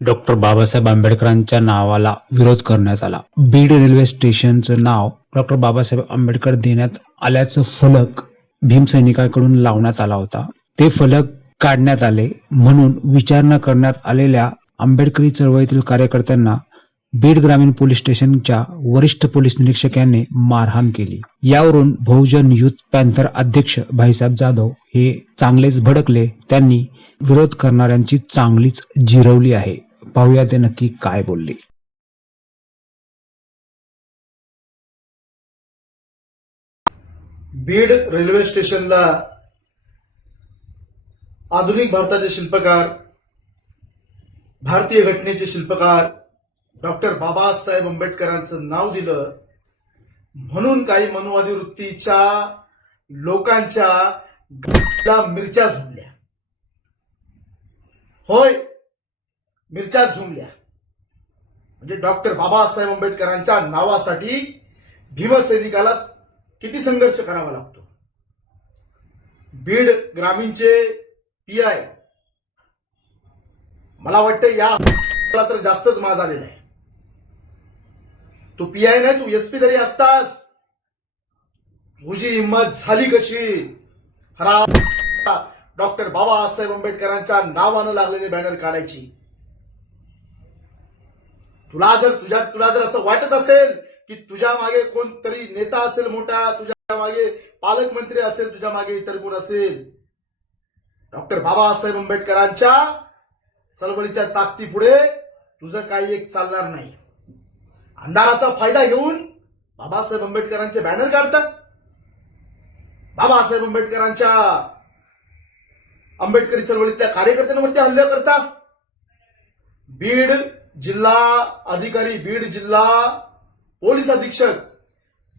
Doctor Babasaheb आंबेडकरांच्या नावाला विरोध करण्यात आला. बीड रेल्वे स्टेशनचं नाव डॉक्टर बाबासाहेब आंबेडकर देण्यात आल्याचं फलक भीमसैनिकांकडून लावण्यात आला होता. ते फलक काढण्यात आले म्हणून विचारणा करण्यात आलेल्या आंबेडकरी चळवळीतील कार्यकर्त्यांना बीड ग्रामीण पोलीस स्टेशनच्या वरिष्ठ पोलीस निरीक्षक यांनी मारहाण केली. यावरून बहुजन युथ पॅन्थर अध्यक्ष भाईसाहेब जाधव हे चांगलेच भडकले. त्यांनी विरोध करणाऱ्यांची चांगलीच जिरवली आहे. पाहूया ते नक्की काय बोलले. बीड रेल्वे स्टेशनला आधुनिक भारताचे शिल्पकार, भारतीय घटनेचे शिल्पकार डॉक्टर बाबासाहेब आंबेडकरांचं नाव दिलं म्हणून काही मनुवादी वृत्तीच्या लोकांच्या गळ्याला मिरच्या झुंबल्या. होय, मिरच्या झुंबल्या. म्हणजे डॉक्टर बाबासाहेब आंबेडकरांच्या नावासाठी भीमसैनिकाला किती संघर्ष करावा लागतो. बीड ग्रामीणचे पीआय, मला वाटतं या तर जास्तच माज आलेला आहे. तू पीआय नाही, तू एसपी तरी असतास. तुझी हिंमत झाली कशी डॉक्टर बाबासाहेब आंबेडकरांच्या नावानं लागलेले बॅनर काढायची. तुला जर असं वाटत असेल की तुझ्या मागे कोणतरी नेता असेल मोठा, तुझ्या मागे पालकमंत्री असेल, तुझ्या मागे इतर कोण असेल, डॉक्टर बाबासाहेब आंबेडकरांच्या चळवळीच्या ताकदीपुढे तुझं काही एक चालणार नाही. अंधाराचा फायदा घेऊन बाबासाहेब आंबेडकरांचे बॅनर काढतात, बाबासाहेब आंबेडकरांच्या आंबेडकरी चळवळीतल्या कार्यकर्त्यांवरती हल्ले करतात. बीड जिल्हा अधिकारी, बीड जिल्हा पोलीस अधीक्षक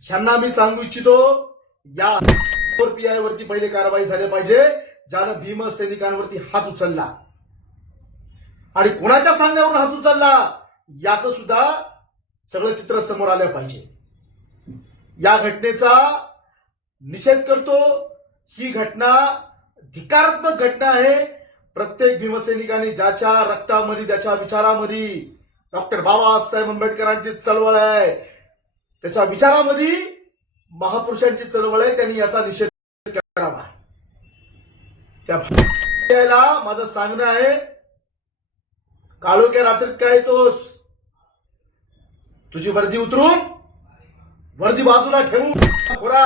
यांना मी सांगू इच्छितो, या पीआय वरती पहिले कारवाई झाली पाहिजे ज्यानं भीमसैनिकांवरती हात उचलला आणि कोणाच्या सांगण्यावरून हात उचलला याचं सुद्धा सगळं चित्र समोर आलं पाहिजे. या घटनेचा निषेध करतो. ही घटना धिक्कारात्मक घटना आहे. प्रत्येक भीमसैनिकांनी ज्याच्या रक्तामध्ये, ज्याच्या विचारामध्ये डॉक्टर बाबासाहेब आंबेडकरांची चळवळ आहे, त्याच्या विचारामध्ये महापुरुषांची चळवळ आहे, त्यांनी याचा निषेध करावा. त्या माझं सांगणं आहे, काळोख्या रात्रीत काय येतोस? तुझी वर्दी उतरून वर्दी बाजूला ठेवून खोरा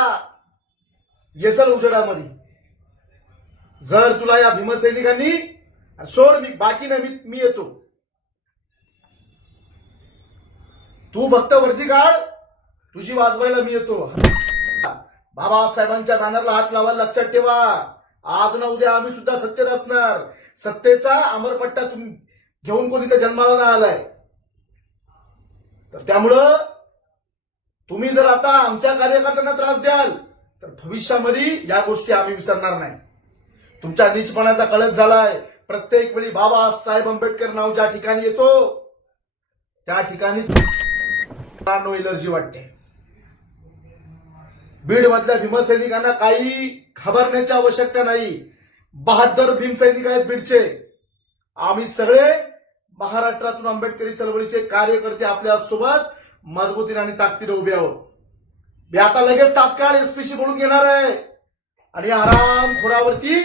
ये चल उजेडामध्ये. जर तुला या भीमसैनिकांनी सोड, मी बाकी नाही, मी येतो. तू फक्त वर्दी काढ, तुझी वाजवायला मी येतो. बाबासाहेबांच्या बॅनरला हात लावायला लक्षात ठेवा. आज ना उद्या आम्ही सुद्धा सत्तेत असणार. सत्तेचा अमरपट्टा घेऊन कोणी त्या जन्माला नाही आलाय. तर त्यामुळं तुम्ही जर आता आमच्या कार्यकर्त्यांना त्रास द्याल तर भविष्यामध्ये या गोष्टी आम्ही विसरणार नाही. तुमच्या नीचपणाचा कळस झालाय. प्रत्येक वेळी बाबासाहेब आंबेडकर नाव ज्या ठिकाणी येतो त्या ठिकाणी एलर्जी वाटते. बीड मधल्या भीमसैनिकांना काही घाबरण्याची आवश्यकता नाही. 72 भीमसैनिक आहेत बीडचे. आम्ही सगळे महाराष्ट्रातून आंबेडकरी चळवळीचे कार्यकर्ते आपल्या सोबत मजबूतीने आणि ताकदीने उभे आहोत. मी आता लगेच तात्काळ एसपीशी बोलून घेणार आहे आणि हरामखोरावरती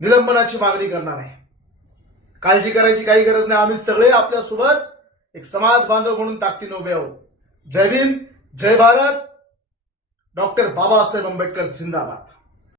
निलंबनाची मागणी करणार आहे. काळजी करायची काही गरज नाही. आम्ही सगळे आपल्या सोबत एक समाज बांधव म्हणून ताकदीने उभे आहोत. जय भीम, जय भारत. डॉक्टर बाबासाहेब आंबेडकर जिंदाबाद.